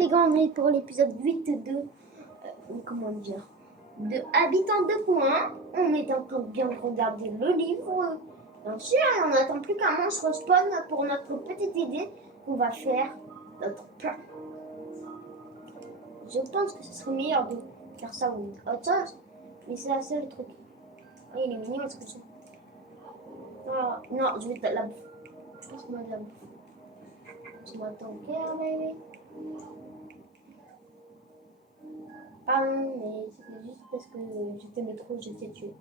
les gars, on est pour l'épisode 8 de... comment dire, de Habitants 2.1. On est en train de bien regarder le livre. Bien sûr, et on n'attend plus qu'un monstre respawn pour notre petite idée qu'on va faire notre plan. Je pense que ce serait meilleur de faire ça ou autre chose. Mais c'est la seule truc. Oh, il est mignon ce que c'est. Oh, non, je vais te la bouffe. Passe-moi de la bouffe. Passe-moi ton cœur, bébé. Pardon, mais c'était juste parce que je t'aimais trop, je t'ai tué.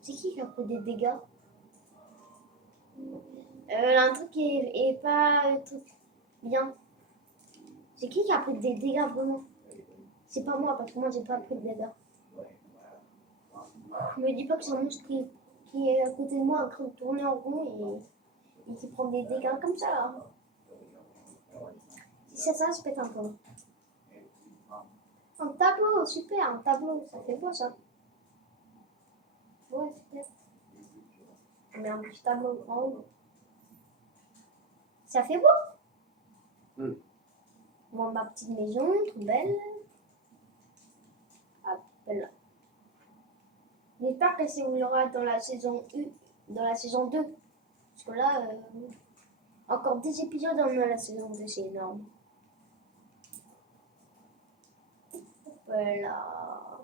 C'est qui a pris des dégâts? Un truc qui est pas truc bien. C'est qui a pris des dégâts vraiment? C'est pas moi, parce que moi j'ai pas pris de dégâts. Me dis pas que c'est un monstre qui est à côté de moi en train de tourner en rond et qui prend des dégâts comme ça là. Si c'est ça, je pète un peu. Un tableau, super, un tableau, ça fait beau ça. Ouais, super. On met un petit tableau en haut. Ça fait beau. Moi, ma petite maison, trop belle. Hop, là. J'espère que ça vous l'aura dans la saison 1, dans la saison 2. Parce que là, encore 10 épisodes dans la saison 2, c'est énorme. Voilà.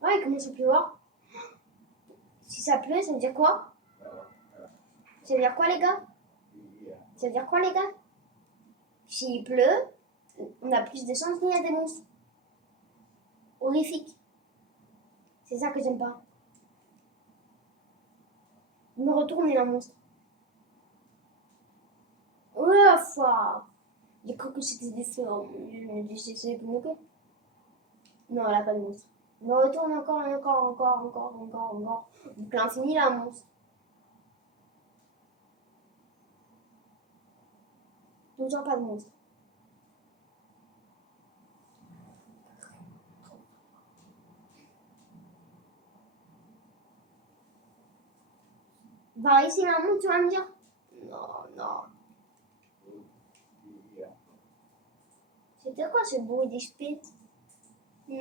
Ouais, il commence à pleuvoir. Si ça pleut, ça veut dire quoi? Ça veut dire quoi, les gars? Ça veut dire quoi, les gars? S'il pleut, on a plus de chances qu'il y a des monstres. Horrifique. C'est ça que j'aime pas. Je me retourne et un monstre. Ouf! J'ai cru que c'était des feux. Je me dis, c'est pour moquer. Non, elle a pas de monstre. Je me retourne encore. Donc l'infini, là, un monstre. Toujours pas de monstre. Bah, ici, il y a un monstre, tu vas me dire? Non. C'était quoi ce bruit d'esprit? Non.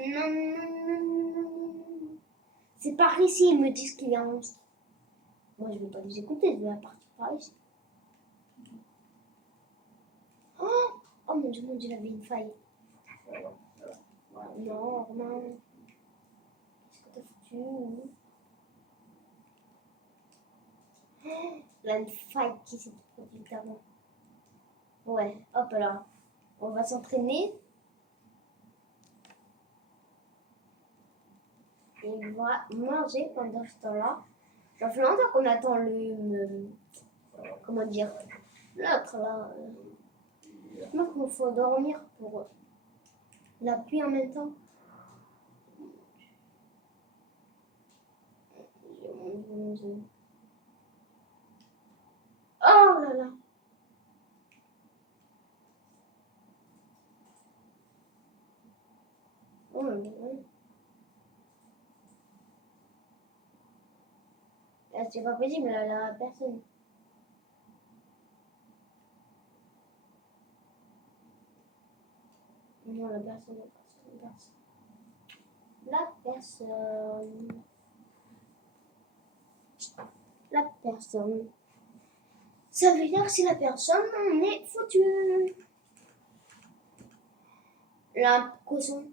C'est par ici, ils me disent qu'il y a un monstre. Moi, je vais pas les écouter, je vais partir par ici. Oh mon dieu, il avait une faille. Non, Romain. Qu'est-ce que t'as foutu? Là, une faille qui s'est produite avant. Ouais, hop là. On va s'entraîner. Et on va manger pendant ce temps-là. Ça fait longtemps qu'on attend comment dire? L'autre là. Maintenant qu'il faut dormir pour la pluie en même temps. Oh là là. Oh là là. Là, c'est pas possible, là, la personne. Non, la personne. La personne. Ça veut dire que si la personne, on est foutu. La cochon.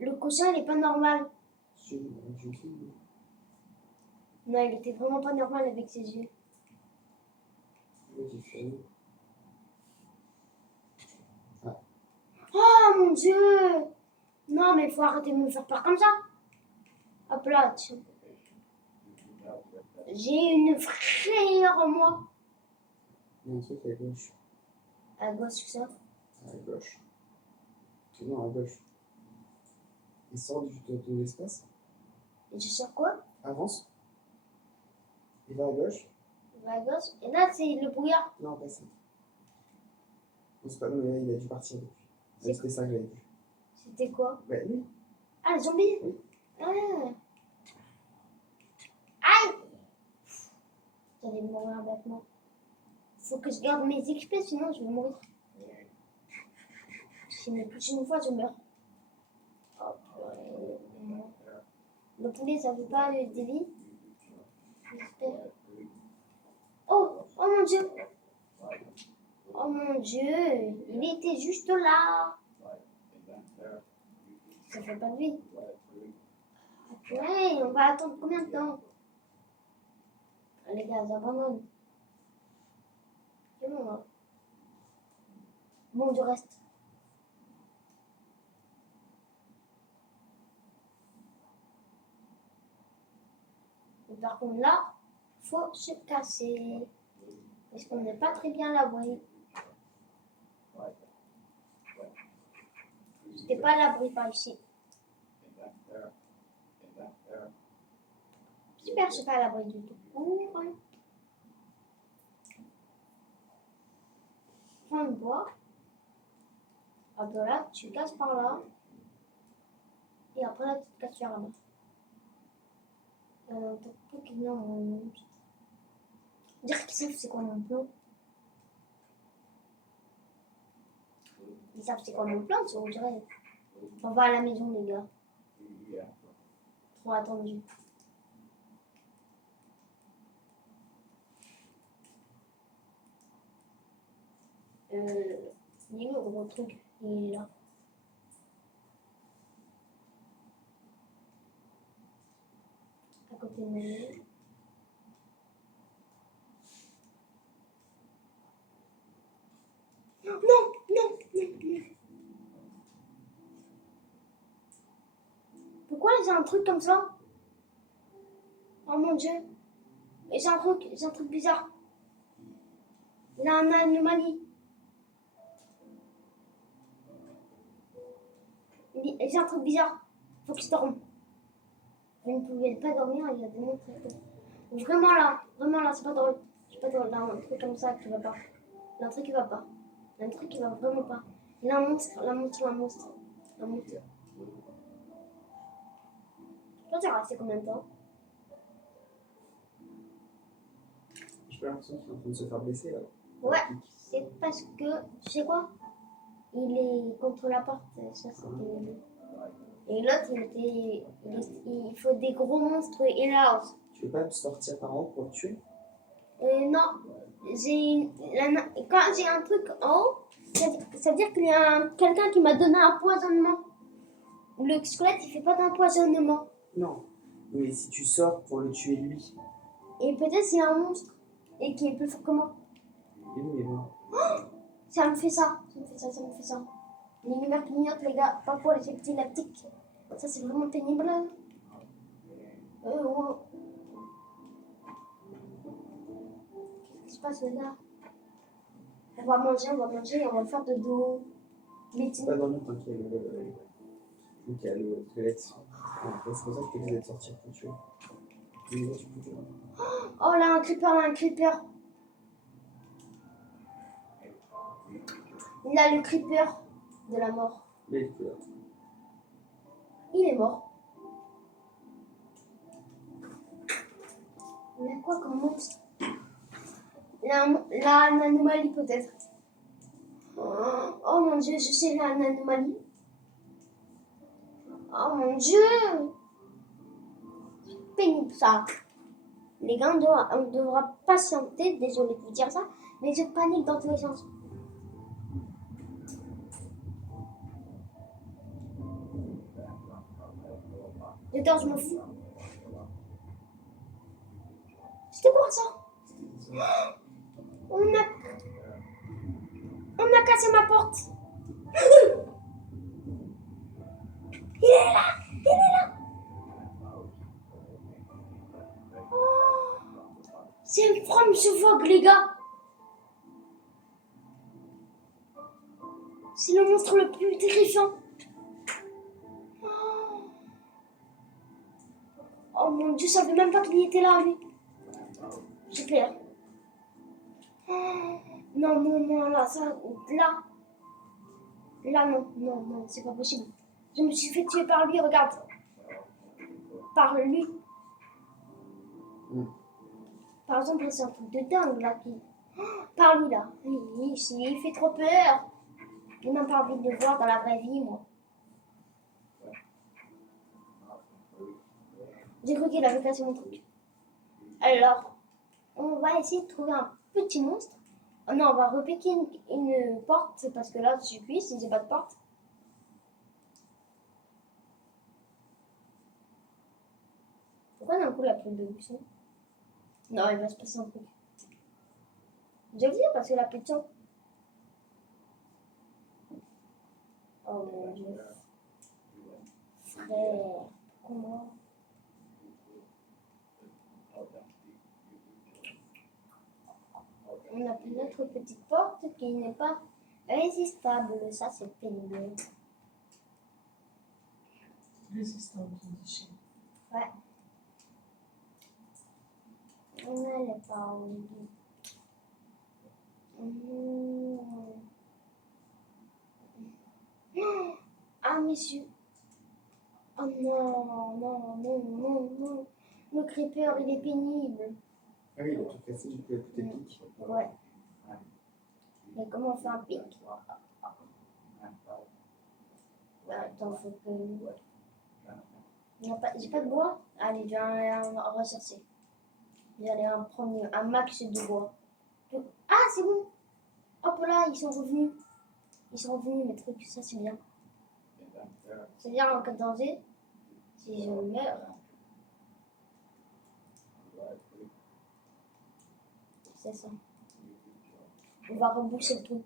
Le cochon, il est pas normal. Non, il était vraiment pas normal avec ses yeux. Oh mon dieu! Non, mais il faut arrêter de me faire peur comme ça. Hop là, tiens. J'ai une frayeur en moi. Il y a un truc à gauche. À gauche, ça? À gauche. Non, à gauche. Il sort de l'espace. Et tu sors quoi? Avance. Il va à gauche. Il va à gauche. Et là, c'est le brouillard. Non, pas ça. Non, c'est pas non, mais là, il a dû partir depuis. C'était ça que j'avais vu. C'était quoi? Bah, lui. Ah, le zombie? Oui. Ah. T'allais mourir avec moi. Faut que je garde mes XP, sinon je vais mourir. Si une prochaine fois, je meurs. Hop, le poulet, ça veut pas le délit. J'espère. Oh, oh mon Dieu. Oh mon Dieu, il était juste là. Ça fait pas de vie. Ouais, on va attendre combien de temps? Les gars, j'abandonne. C'est bon, là. Bon, je reste. Et par contre, là, faut se casser. Parce qu'on n'est pas très bien à l'abri. J'étais pas à l'abri par ici. Super, je suis pas à l'abri du tout. Prends le bois. Hop là, tu casses par là. Et après là, tu te casses vers là-bas. T'as pas qu'il y a mon... Dire qu'ils savent c'est quoi mon plan. Ils savent c'est quoi mon plan, on dirait. On va à la maison, les gars. Trop attendu. Il est où le gros truc? Il est là. À côté de nous. Non, non, non, non. Pourquoi j'ai un truc comme ça? Oh mon Dieu. Et j'ai un truc bizarre. Il a une anomalie. J'ai un truc bizarre. Faut que je dorme. Je ne pouvais pas dormir, il a démontré que... Vraiment là, c'est pas drôle. C'est pas drôle, il y a un truc comme ça qui va pas. Il y a un truc qui va pas. Il y a un truc qui va vraiment pas. Il y a un monstre, un monstre. Toi, tu as resté combien de temps? J'ai l'impression qu'il est en train de se faire blesser là. Ouais, c'est parce que, tu sais quoi? Il est contre la porte, ça c'était... Et l'autre, il faut des gros monstres énormes. Tu veux pas me sortir par en haut pour le tuer? Non, quand j'ai un truc en haut, ça veut dire qu'il y a quelqu'un qui m'a donné un empoisonnement. Le squelette, il fait pas d'empoisonnement. Non. Mais si tu sors pour le tuer lui. Et peut-être c'est un monstre. Et qui est plus fort que moi. Et lui, il est mort. Ça me fait ça. L'univers clignote, les gars. Pas pour les petits lactiques. Ça, c'est vraiment pénible. Oh. Qu'est-ce qui se passe, les gars? On va manger et on va faire de dos. C'est pas dans le temps qu'il y a le squelette. C'est pour ça que tu obligé de sortir pour tuer. Oh là, un creeper. Il a le creeper de la mort. Il est là. Il est mort. Il a quoi comme monstre? La anomalie peut-être. Oh mon Dieu, je sais la anomalie. Oh mon Dieu. C'est pénible ça. Les gars, on devra patienter. Désolé de vous dire ça, mais je panique dans tous les sens. D'accord, je m'en fous. C'était quoi ça? On a cassé ma porte. Il est là. Oh, c'est une forme Vogue, les gars. C'est le monstre le plus terrifiant. Oh mon Dieu, je savais même pas qu'il était là, lui. J'ai peur. Non, là, ça, là, non, c'est pas possible. Je me suis fait tuer par lui, regarde. Par lui. Par exemple, c'est un truc de dingue là. Par lui là. Il fait trop peur. J'ai même pas envie de le voir dans la vraie vie, moi. J'ai cru qu'il avait cassé mon truc. Alors, on va essayer de trouver un petit monstre. Oh non, on va repiquer une porte, c'est parce que là, je suis cuit si j'ai pas de porte. Pourquoi d'un coup la pluie de buisson? Non, il va se passer un truc. Je le dis parce que la pluie de sang. Oh mon dieu. Frère, comment? On a pris notre petite porte qui n'est pas résistable. Ça, c'est pénible. Résistante aux déchets. Ouais. On n'allait pas au lit. Ah, messieurs. Oh non, non, non, non, non. Le creeper, il est pénible. Ah oui, il a tout cassé, du coup, il a tout épique. Ouais. Mais comment on fait un pic? Attends, faut que. J'ai pas de bois? Allez, je vais aller en rechercher. Je vais aller en prendre un max de bois. Ah, c'est bon! Hop là, ils sont revenus. Ils sont revenus, mes trucs, ça c'est bien. C'est bien en cas de danger. Si je meurs. C'est ça. On va reboucher le trou.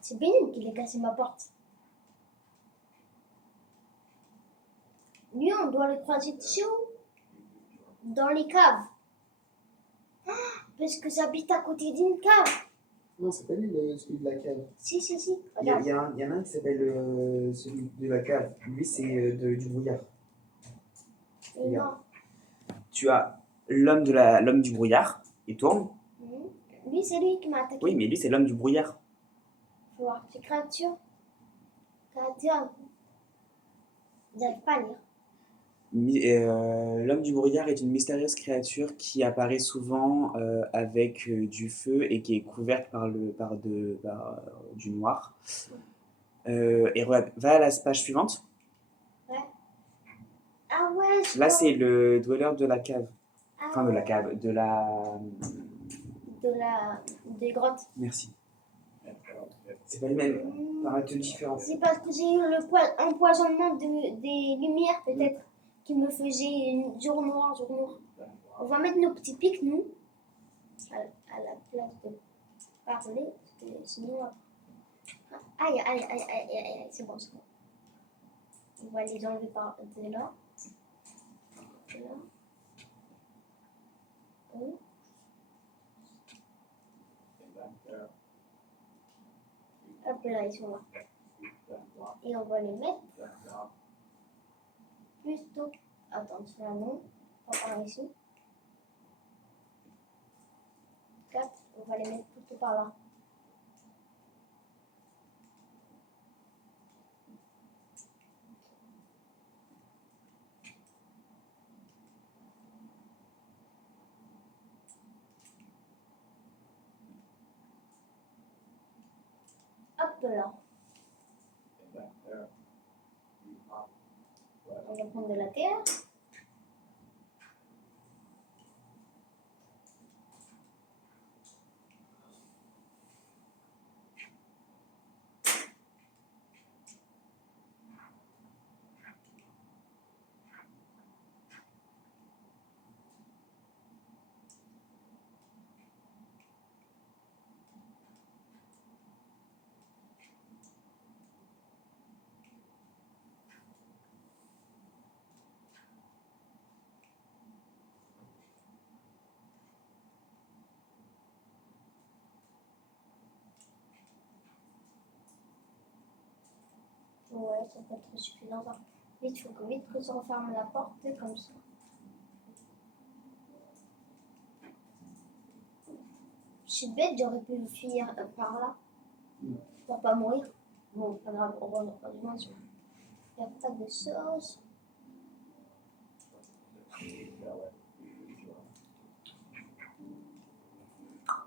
C'est pénible qu'il ait cassé ma porte. Lui, on doit le croiser dessus dans les caves. Parce que ça habite à côté d'une cave. Non, c'est pas lui, celui de la cave. Si. Il y en Regarde. a un qui s'appelle celui de la cave. Lui, c'est du brouillard. Non. Tu as l'homme du brouillard, il tourne. Lui, c'est lui qui m'a attaqué. Oui, mais lui, c'est l'homme du brouillard. Faut voir. C'est créature. Créature. J'arrive pas à lire. L'homme du brouillard est une mystérieuse créature qui apparaît souvent avec du feu et qui est couverte par du noir. Et regarde, va à la page suivante. Ouais. Ah ouais, je Là, vois. c'est le dwelleur de la cave. Ah Enfin, de la ouais. cave, Des grottes. Merci. C'est pas le même. Par un ton différent. C'est parce que j'ai eu empoisonnement des lumières, peut-être, qui me faisait jour noir. On va mettre nos petits pics, nous, à la place de parler, parce que sinon. Aïe, c'est bon. On va les enlever par de là. De là. Oui. Hop là, ils sont là. Et on va les mettre plutôt. Attention, là, non. Pas par ici. 4, on va les mettre plutôt par là. Hop là. On va prendre de la terre. Ouais, ça peut être suffisant. Vite, il faut que vite que ça referme la porte comme ça. Je suis bête, j'aurais pu finir par là. Pour pas mourir. Bon, pas grave, heureusement, il n'y a pas de sauce.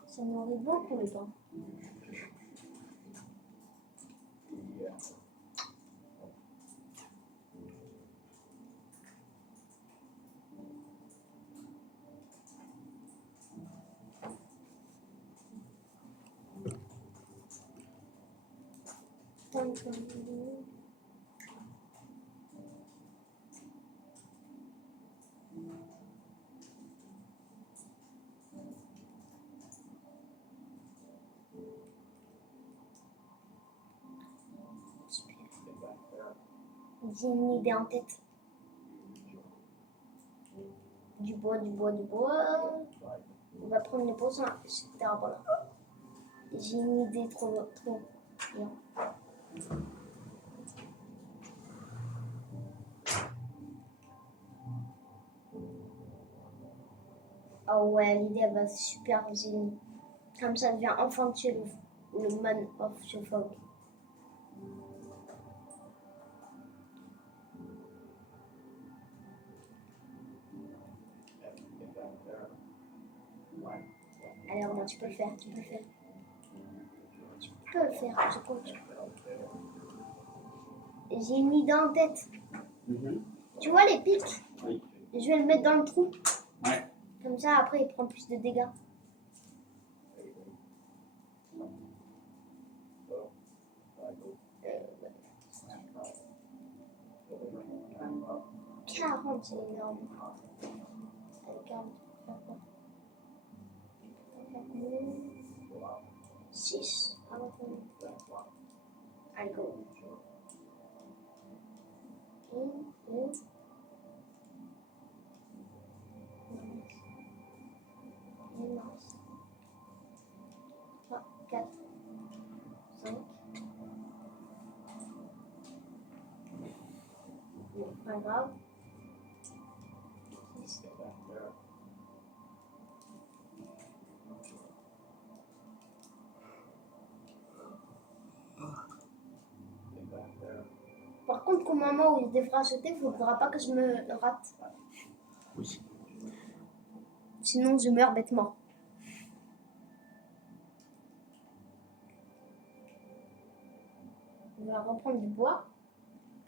Ça nourrit beaucoup le temps. J'ai une idée en tête. Du bois. On va prendre le poisson, etc. Voilà. J'ai une idée trop bien. Oh ouais, l'idée elle va super génie. Comme ça devient enfin tuer le man of the fog. Alors moi tu peux le faire. Tu peux le faire, je compte. J'ai une idée en tête. Tu vois les pics? Oui. Je vais le mettre dans le trou. Ouais. Comme ça après il prend plus de dégâts. « 40, c'est énorme. 6. Allez, go. 1, 2. 3, 4, 5. Pas grave. 6. Par contre, au moment où il devra sauter, il ne faudra pas que je me rate. Oui. Sinon, je meurs bêtement. On va reprendre du bois.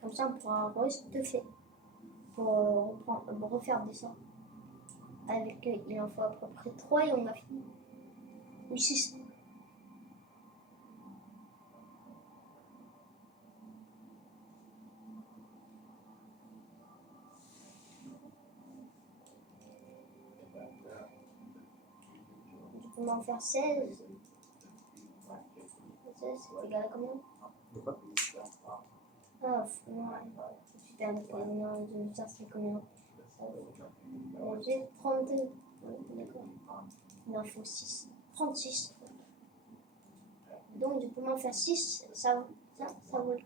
Comme ça, on pourra restuffer. Pour refaire des sorts. Avec, il en faut à peu près 3 et on a fini. Oui, 6. On va en faire 16. 16, c'est égal à combien? De quoi? Ah, non, super, non, ça c'est combien? J'ai 32. D'accord. Il en faut 6. 36. Donc, je peux m'en faire 6. Ça vaut le coup.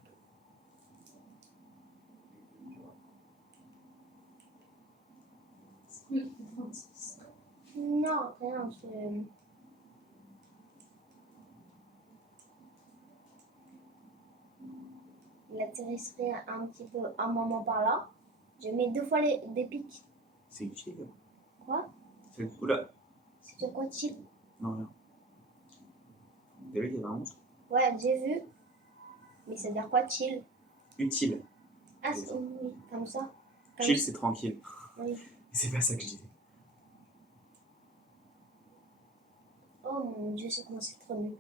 C'est lui qui fait 36. Non, rien. Il atterrisserait un petit peu un moment par là. Je mets 2 fois des pics. C'est utile. Quoi? Oula. C'est quoi chill? Non, rien. T'as vu qu'il y avait un monstre? Ouais, j'ai vu. Mais ça veut dire quoi chill? Utile. Ah, c'est oui, comme ça. Chill, c'est tranquille. Oui. C'est pas ça que je disais. Oh mon dieu, c'est comment c'est trop nul.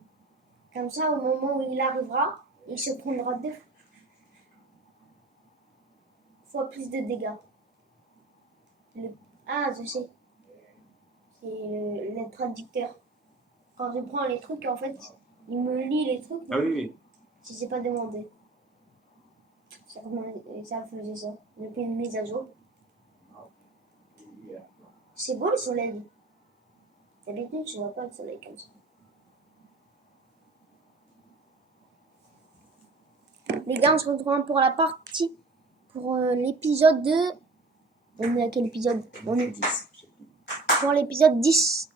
Comme ça, au moment où il arrivera, il se prendra 2 fois plus de dégâts. Ah, je sais. C'est le traducteur. Quand je prends les trucs, en fait, il me lit les trucs Ah oui. si c'est pas demandé. Ça faisait ça. Depuis une mise à jour. C'est beau le soleil. D'habitude, je vois pas le soleil comme ça. Les gars, on se retrouve pour la partie, pour l'épisode de... On est à quel épisode? On est 10. pour l'épisode 10.